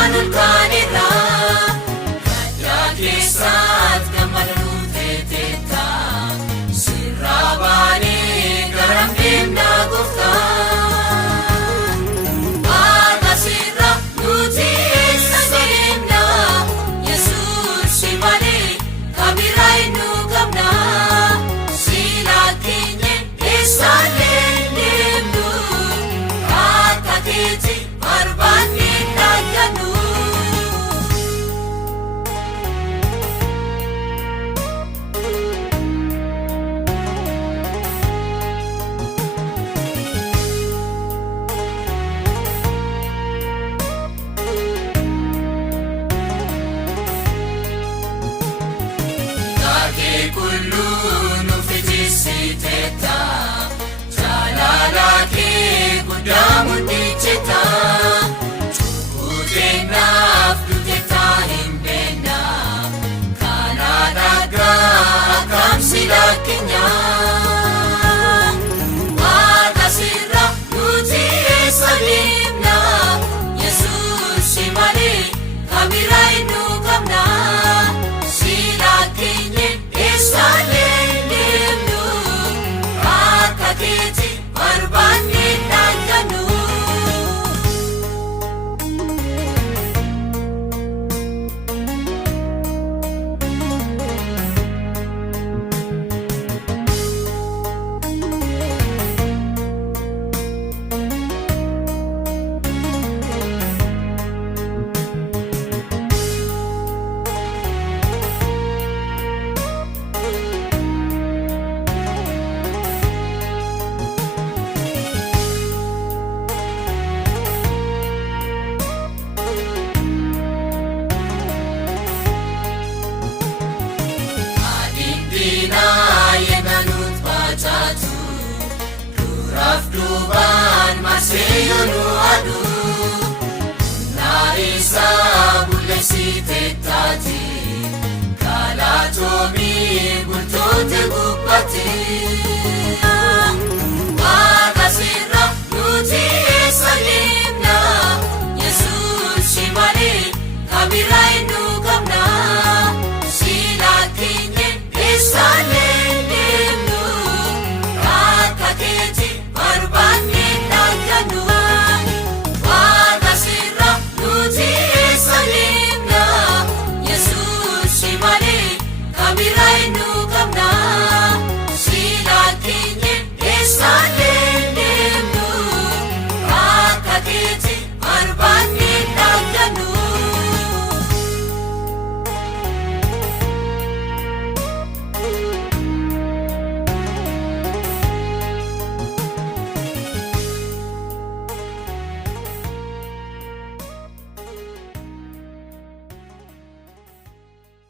waan ulkaanirraa gaddaa keessaat gammaduu teeteetta sirraa baanee garam deemnaa gooftaa. Waaqa sirra nuti eessa deemna Yesuus si malee kan biraa hin qabna. Silaa keenya eessaallee deemnu akka keeti barbaannee dhagganu. Kullu nuuf ijjisiiteetta jaalala kee guddaa mul'icheetta cubbuteennaaf duteetta hin beekna kana dhagaa akkam silaa keenya. Waaqa sirra nuti eessa deemna Yesuus si malee kan biraa hin qabna. Silaa keenya eessaallee deemnu akka keeti barbaannee dhagganu. Yemanut bacaatu duraaf duubaan marsee nu adu naisa bulleessiteettaati galatoomii bultoote gubbatti.